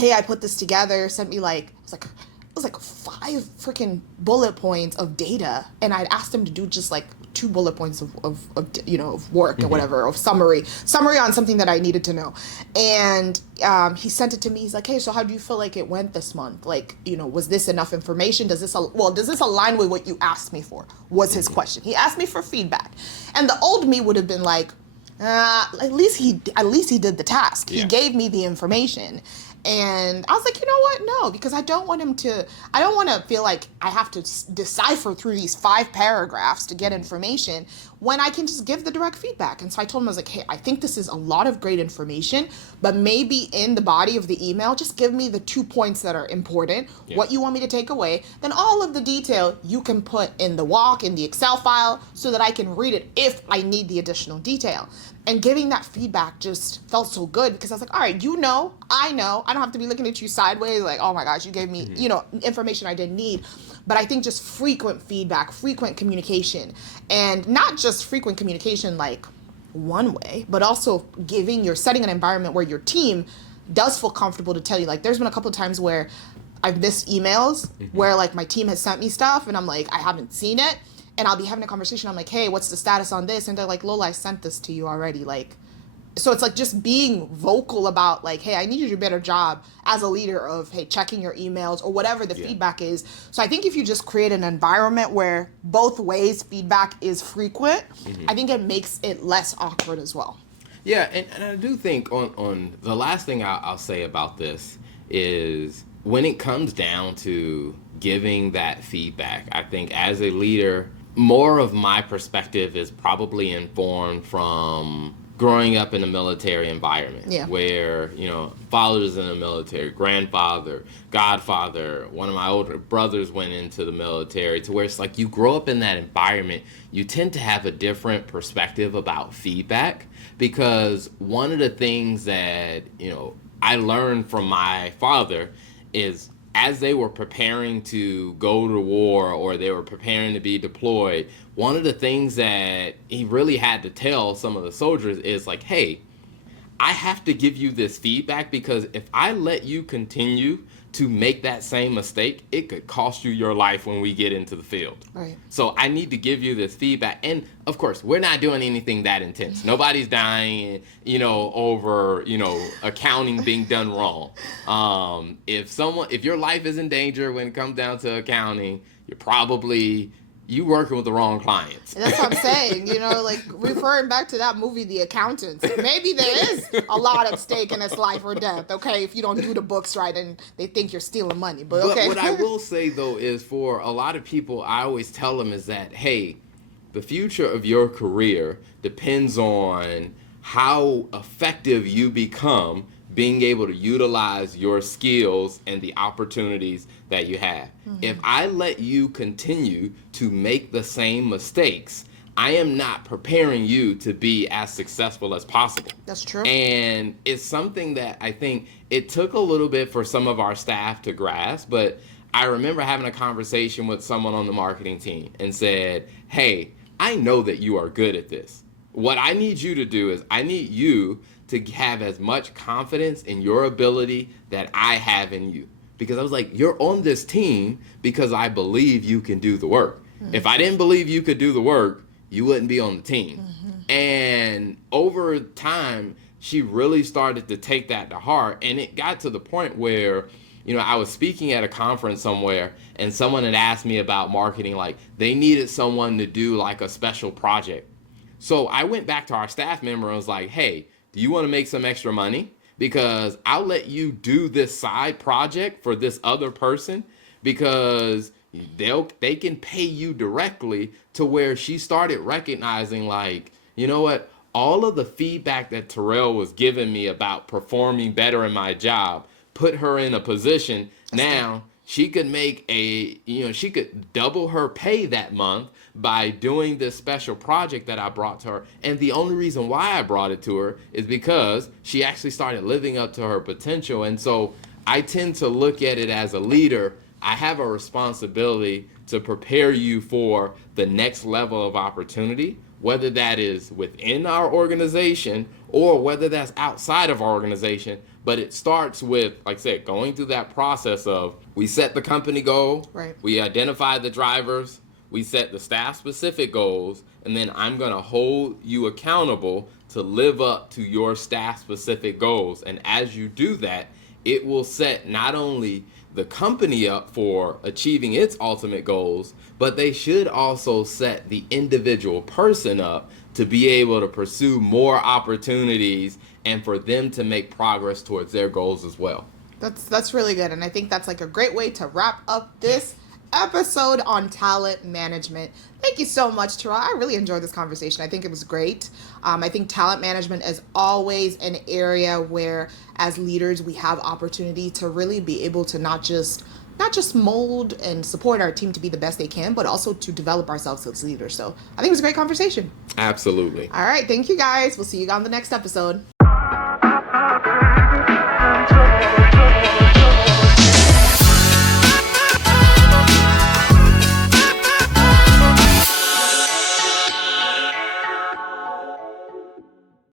I put this together, sent me like, it was like 5 freaking bullet points of data. And I'd asked him to do just like 2 bullet points of work or whatever, of summary on something that I needed to know. And he sent it to me. He's like, hey, so how do you feel like it went this month? Like, was this enough information? Does this align with what you asked me for? Was his question. He asked me for feedback. And the old me would have been like, at least he did the task. Yeah. He gave me the information. And I was like, you know what? No, because I don't want to feel like I have to decipher through these 5 paragraphs to get information when I can just give the direct feedback. And so I told him, I was like, hey, I think this is a lot of great information, but maybe in the body of the email, just give me the 2 points that are important, what you want me to take away. Then all of the detail you can put in the Excel file so that I can read it if I need the additional detail. And giving that feedback just felt so good because I was like, all right, I know. I don't have to be looking at you sideways like, oh my gosh, you gave me, information I didn't need. But I think just frequent feedback, frequent communication, and not just frequent communication like one way, but also setting an environment where your team does feel comfortable to tell you. Like, there's been a couple of times where I've missed emails where like my team has sent me stuff and I'm like, I haven't seen it. And I'll be having a conversation. I'm like, hey, what's the status on this? And they're like, Lola, I sent this to you already. Like, so it's like just being vocal about like, hey, I need you to do a better job as a leader of, hey, checking your emails or whatever the feedback is. So I think if you just create an environment where both ways feedback is frequent, I think it makes it less awkward as well. Yeah, and I do think on the last thing I'll say about this is when it comes down to giving that feedback, I think as a leader, more of my perspective is probably informed from growing up in a military environment where, father's in the military, grandfather, godfather, one of my older brothers went into the military, to where it's like you grow up in that environment, you tend to have a different perspective about feedback, because one of the things that, I learned from my father is as they were preparing to go to war or they were preparing to be deployed, one of the things that he really had to tell some of the soldiers is like, hey, I have to give you this feedback because if I let you continue to make that same mistake, it could cost you your life when we get into the field. Right. So I need to give you this feedback. And of course, we're not doing anything that intense. Nobody's dying, over, accounting being done wrong. If your life is in danger when it comes down to accounting, you working with the wrong clients. That's what I'm saying, like referring back to that movie, The Accountants. Maybe there is a lot at stake and it's life or death, okay, if you don't do the books right and they think you're stealing money, but okay. But what I will say, though, is for a lot of people, I always tell them is that, hey, the future of your career depends on how effective you become being able to utilize your skills and the opportunities that you have. If I let you continue to make the same mistakes, I am not preparing you to be as successful as possible. That's true. And it's something that I think it took a little bit for some of our staff to grasp, but I remember having a conversation with someone on the marketing team and said, hey, I know that you are good at this. What I need you to do is I need you to have as much confidence in your ability that I have in you. Because I was like, you're on this team because I believe you can do the work. If I didn't believe you could do the work, you wouldn't be on the team. And over time, she really started to take that to heart. And it got to the point where, I was speaking at a conference somewhere and someone had asked me about marketing, like they needed someone to do like a special project. So I went back to our staff member and was like, hey, do you want to make some extra money? Because I'll let you do this side project for this other person because they can pay you directly, to where she started recognizing, like, you know what? All of the feedback that Terrell was giving me about performing better in my job put her in a position now she could make she could double her pay that month by doing this special project that I brought to her. And the only reason why I brought it to her is because she actually started living up to her potential. And so I tend to look at it as a leader. I have a responsibility to prepare you for the next level of opportunity, whether that is within our organization or whether that's outside of our organization. But it starts with, like I said, going through that process of, we set the company goal, Right. we identify the drivers, we set the staff specific goals, and then I'm going to hold you accountable to live up to your staff specific goals. And as you do that, it will set not only the company up for achieving its ultimate goals, but they should also set the individual person up to be able to pursue more opportunities and for them to make progress towards their goals as well. That's really good, and I think that's like a great way to wrap up this episode on talent management. Thank you so much, Terrell. I really enjoyed this conversation. I think it was great. I think talent management is always an area where, as leaders, we have opportunity to really be able to not just mold and support our team to be the best they can, but also to develop ourselves as leaders. So I think it was a great conversation. Absolutely. All right. Thank you, guys. We'll see you on the next episode.